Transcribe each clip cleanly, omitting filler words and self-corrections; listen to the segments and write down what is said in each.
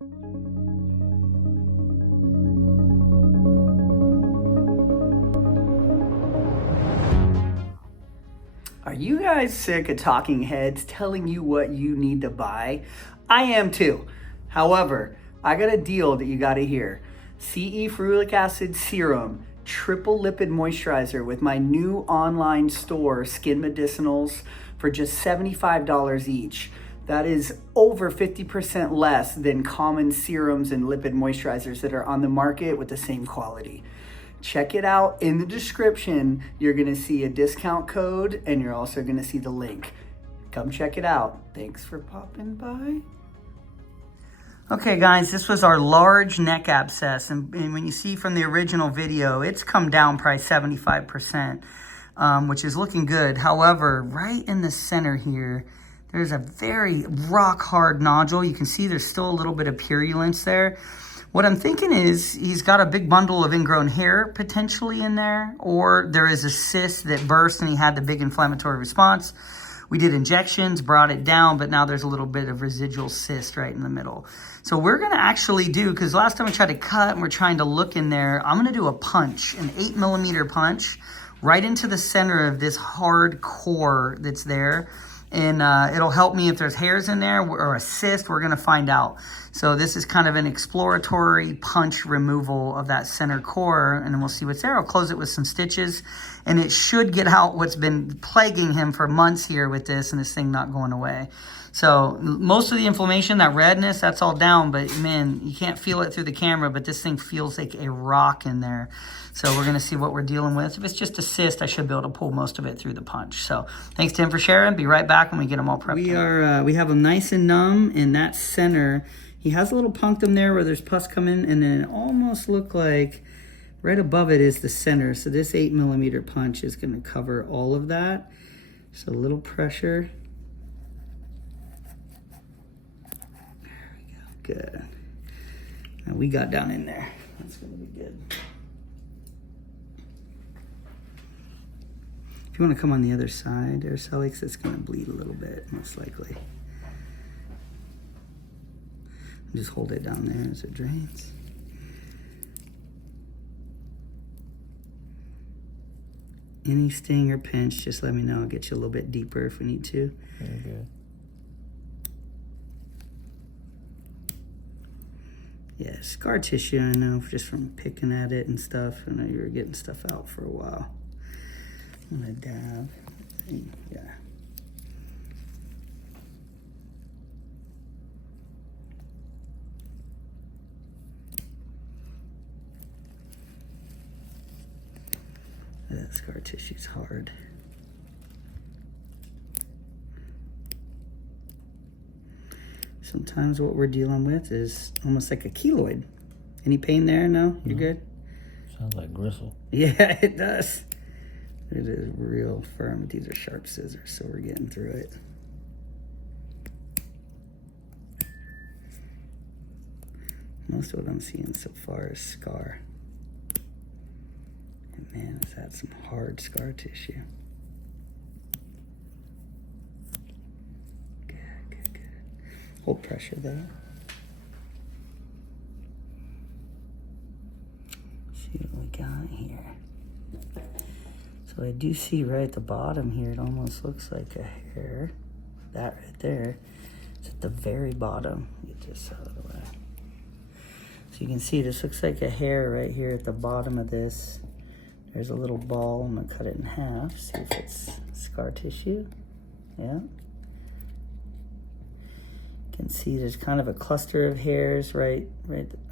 Are you guys sick of talking heads telling you what you need to buy? I am too. However, I got a deal that you got to hear. CE ferulic acid serum, triple lipid moisturizer with my new online store, Skin Medicinals, for just $75 each. That is over 50% less than common serums and lipid moisturizers that are on the market with the same quality. Check it out in the description. You're gonna see a discount code and you're also gonna see the link. Come check it out. Thanks for popping by. Okay guys, this was our large neck abscess, and when you see from the original video, it's come down probably 75%, which is looking good. However, right in the center here, there's a very rock hard nodule. You can see there's still a little bit of purulence there. What I'm thinking is he's got a big bundle of ingrown hair potentially in there, or there is a cyst that burst and he had the big inflammatory response. We did injections, brought it down, but now there's a little bit of residual cyst right in the middle. So we're gonna actually do, because last time we tried to cut and we're trying to look in there, I'm gonna do a punch, an 8mm punch, right into the center of this hard core that's there. And it'll help me if there's hairs in there or a cyst, we're gonna find out. So this is kind of an exploratory punch removal of that center core, and then we'll see what's there. I'll close it with some stitches, and it should get out what's been plaguing him for months here with this, and this thing not going away. So most of the inflammation, that redness, that's all down, but man, you can't feel it through the camera, but this thing feels like a rock in there. So we're gonna see what we're dealing with. If it's just a cyst, I should be able to pull most of it through the punch. So thanks to him for sharing. Be right back when we get them all prepped. We have them nice and numb in that center. He has a little punctum there where there's pus coming, and then it almost look like right above it is the center. So this 8mm punch is gonna cover all of that. So a little pressure. There we go, good. Now we got down in there. That's gonna be good. If you wanna come on the other side there, Celix, it's gonna bleed a little bit, most likely. Just hold it down there as it drains. Any sting or pinch, just let me know. I'll get you a little bit deeper if we need to. Very good. Yeah, scar tissue, I know, just from picking at it and stuff. I know you were getting stuff out for a while. I'm gonna dab. Yeah. That scar tissue's hard. Sometimes what we're dealing with is almost like a keloid. Any pain there? No? You're good? Sounds like gristle. Yeah, it does. It is real firm. These are sharp scissors, so we're getting through it. Most of what I'm seeing so far is scar. And man, is that some hard scar tissue. Good, good, good. Hold pressure there. See what we got here. So I do see right at the bottom here, it almost looks like a hair. That right there. It's at the very bottom. Get this out of the way. So you can see this looks like a hair right here at the bottom of this. There's a little ball. I'm gonna cut it in half, see if it's scar tissue. Yeah. You can see there's kind of a cluster of hairs right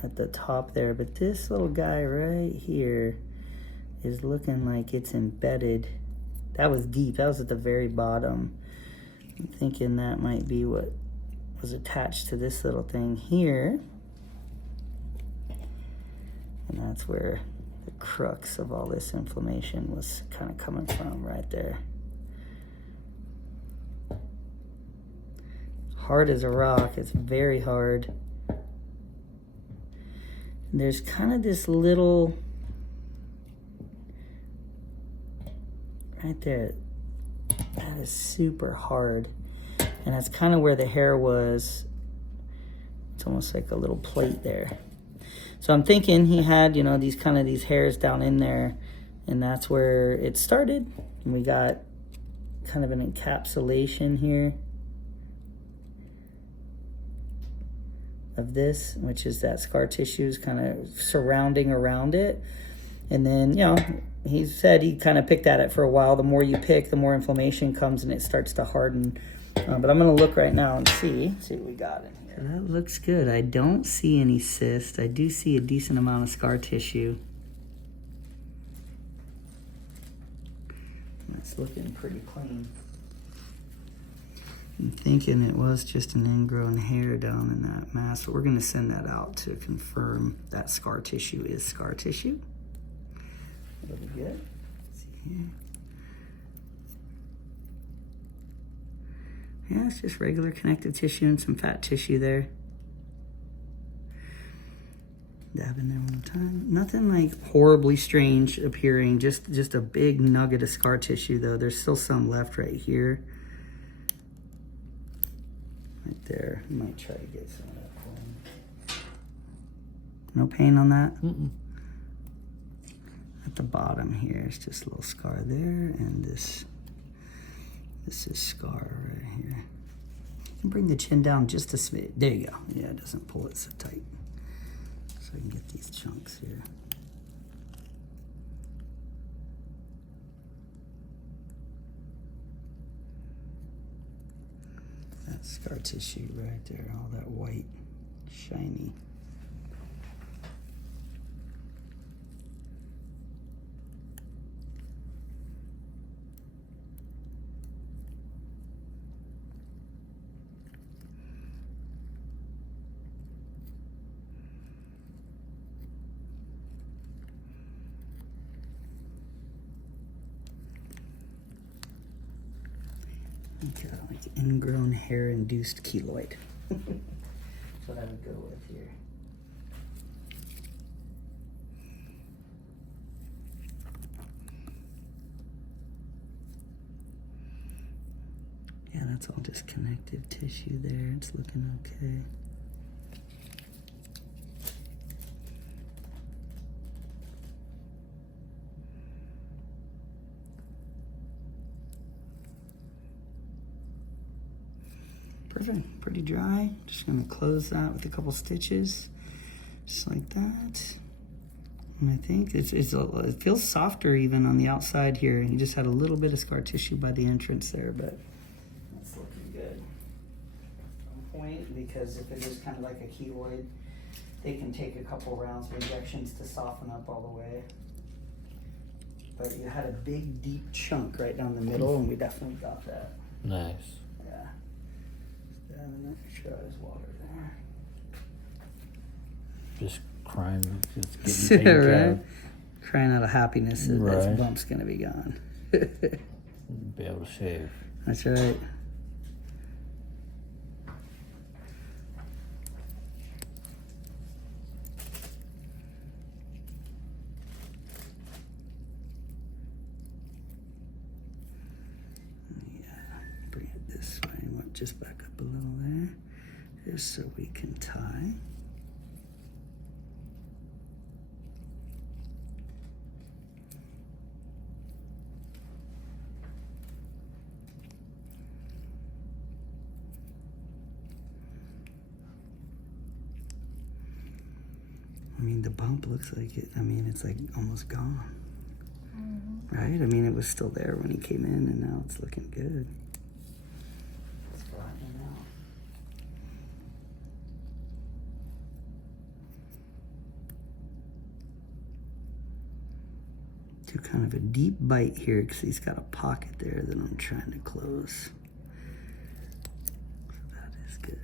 at the top there, but this little guy right here is looking like it's embedded. That was deep, that was at the very bottom. I'm thinking that might be what was attached to this little thing here. And that's where the crux of all this inflammation was kind of coming from, right there. Hard as a rock, it's very hard. And there's kind of this little, right there, that is super hard. And that's kind of where the hair was. It's almost like a little plate there. So I'm thinking he had, you know, these hairs down in there, and that's where it started. And we got kind of an encapsulation here of this, which is that scar tissue is kind of surrounding around it. And then, you know, he said he kind of picked at it for a while. The more you pick, the more inflammation comes and it starts to harden. But I'm going to look right now and see what we got in here. So that looks good. I don't see any cyst. I do see a decent amount of scar tissue. That's looking pretty clean. I'm thinking it was just an ingrown hair down in that mass, but we're going to send that out to confirm that scar tissue is scar tissue. That'll be good. Let's see here. Yeah, it's just regular connective tissue and some fat tissue there. Dab in there one time. Nothing like horribly strange appearing, just a big nugget of scar tissue though. There's still some left right here. Right there. I might try to get some of that for him. No pain on that? Mm-mm. At the bottom here, it's just a little scar there, and this is scar right here. And bring the chin down just a smidge. There you go. Yeah, it doesn't pull it so tight. So I can get these chunks here. That scar tissue right there, all that white, shiny. Okay, like ingrown hair-induced keloid. That's what I would go with here. Yeah, that's all just connective tissue there. It's looking okay. Perfect, pretty dry. Just gonna close that with a couple stitches, just like that. And I think it feels softer even on the outside here. You just had a little bit of scar tissue by the entrance there, but that's looking good. On point, because if it is kind of like a keloid, they can take a couple rounds of injections to soften up all the way. But you had a big, deep chunk right down the middle, and we definitely got that. Nice. Yeah. And then try his water there. Just crying, just getting taken care of. Crying out of happiness that Right. this bump's gonna be gone. Be able to shave. That's right. Bring it this way. Just back up a little there, just so we can tie. I mean, the bump looks like it. I mean, it's like almost gone. Mm-hmm. Right? I mean, it was still there when he came in, and now it's looking good. Do kind of a deep bite here because he's got a pocket there that I'm trying to close. So that is good.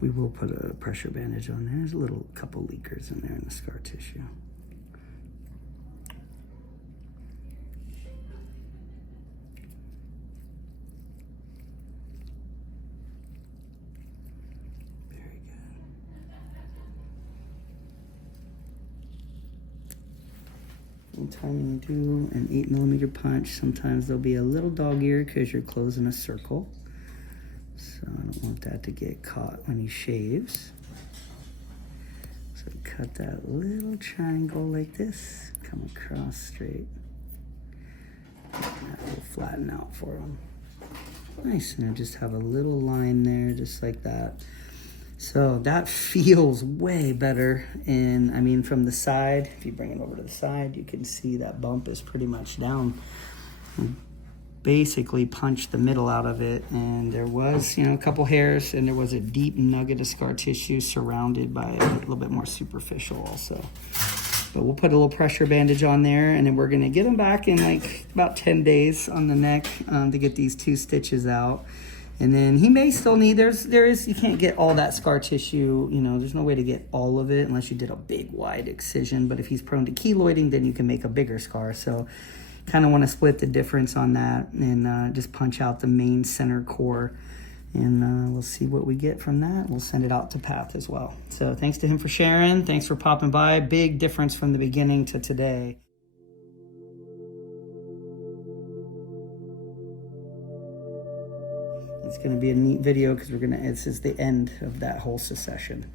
We will put a pressure bandage on there. There's a little couple leakers in there in the scar tissue. Very good. Anytime you do an 8mm punch, sometimes there'll be a little dog ear because you're closing a circle. So I don't want that to get caught when he shaves. So cut that little triangle like this, come across straight. That will flatten out for him. Nice, and I just have a little line there, just like that. So that feels way better. And I mean, from the side, if you bring it over to the side, you can see that bump is pretty much down. Basically punched the middle out of it, and there was, a couple hairs, and there was a deep nugget of scar tissue surrounded by a little bit more superficial also. But we'll put a little pressure bandage on there, and then we're gonna get him back in like about 10 days on the neck to get these 2 stitches out. And then he may still need, you can't get all that scar tissue, there's no way to get all of it unless you did a big wide excision. But if he's prone to keloiding, then you can make a bigger scar. So kind of want to split the difference on that and just punch out the main center core. And we'll see what we get from that. We'll send it out to Path as well. So thanks to him for sharing. Thanks for popping by. Big difference from the beginning to today. It's going to be a neat video because this is the end of that whole session.